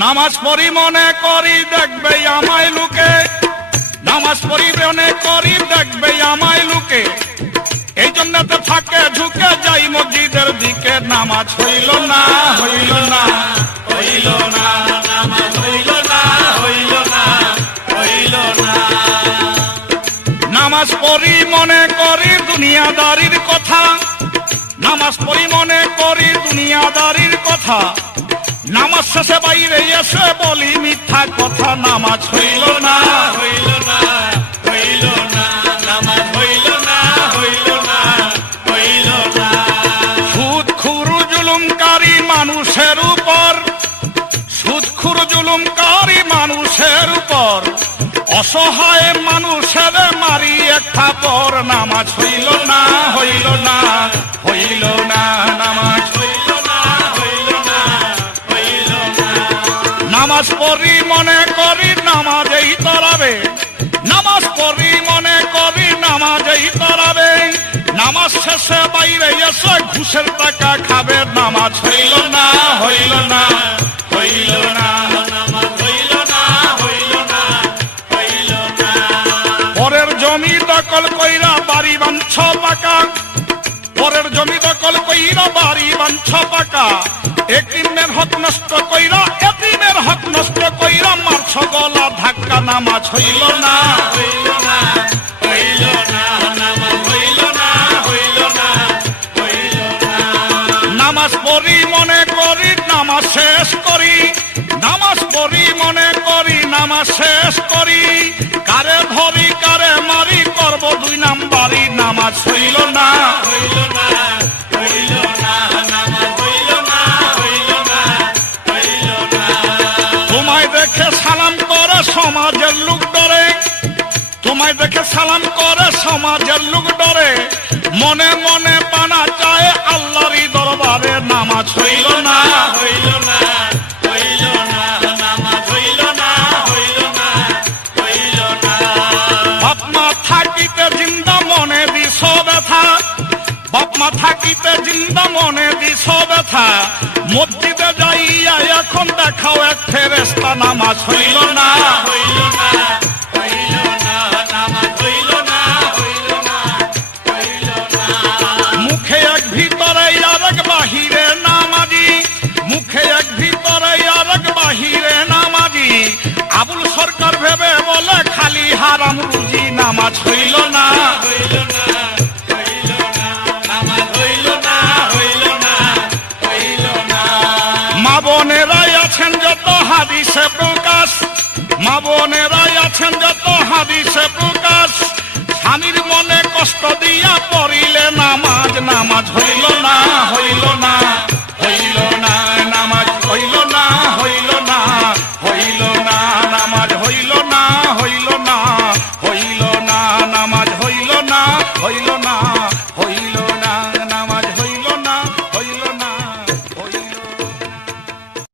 নামাজ পড়ি মনে করি দেখবে আমায় লুকে, নামাজ পড়ি মনে করি দেখবে আমায় লুকে, এই জন্য তো থাকে ঝুঁকে যাই মসজিদের দিকে। নামাজ হইল না হইল না হইল না, নামাজ হইল না হইল না হইল না। নামাজ পড়ি মনে করি দুনিয়াদারির কথা, নামাজ পড়ি মনে করি দুনিয়াদারির কথা, নামাজ শেষে বাইরে এসে বলি মিথ্যা কথা। নামাজ হইল না হইল না হইল না, নামাজ হইল না হইল না হইল না। সুদখোর জুলুমকারী মানুষের উপর, সুদখোর জুলুমকারী মানুষের উপর, অসহায় মানুষের মারি একটা পর। নামাজ হইল না হইল না হইল না, নামাজ হইল না হইল না হইল না। নামাজ পড়ি মনে করি নামাজেই তরাবে, নামাজ পড়ি মনে করি নামাজেই তরাবে, নামাজ শেষে বাইরে এসে ঘুষের টাকা খাবে। নামাজ হইল না হইল না হইল না, নামাজ হইল না হইল না হইল না। পরের জমি দখল কইরা বাড়ি বাঞ্ছ পাকা, পরের জমি দখল কইরা বাড়ি বাঞ্ছ পাকা, এতিমের হক নষ্ট কইরা এতিমের হক নষ্ট কইরা মারছ গলা ধাক্কা। নামাজ হইল না হইল না হইল না, নামাজ হইল না হইল না হইল না। নামাজ পড়ি মনে করি নামাজ শেষ করি, নামাজ পড়ি মনে করি নামাজ শেষ করি, কারে ধরি কারে মারি করব দুই নাম্বারি। নামাজ হইল না হইল না হইল না, নামাজ হইল না হইল না হইল না। তোমায় দেখে সালাম করে সমাজের লোক ডরে, তোমায় দেখে সালাম করে সমাজের লোক ডরে, মনে মনে পানা চায় আল্লাহরই দরবারে। নামাজ হইল না হইল না হইল না, নামাজ হইল না হইল না হইল না। বাপ মা থাকিতে জিন্দা মনে দিছ ব্যথা, বাপ মা থাকিতে জিন্দা মনে দিছ ব্যথা, মসজিদে যাইয়া এখন দেখাও এক ফেরেশতা। নামাজ হইল না হইল না হইল না, নামাজ হইল না হইল না হইল না। মুখে এক ভিতরে আরেক বাহিরে নামাজি, মুখে এক ভিতরে আরেক বাহিরে নামাজি, আবুল সরকার ভেবে বলে খালি হারাম রুজি। নামাজ হইল না হইল না হইল না, নামাজ হইল না হইল না হইল না। মা বোনেরাই আছেন যত হাদিসে প্রকাশ, মা বোনেরাই আছেন যত হাদিসে প্রকাশ, স্বামীর মনে কষ্ট দিয়া পড়িলে নামাজ। নামাজ হইল না হইল না হইল না,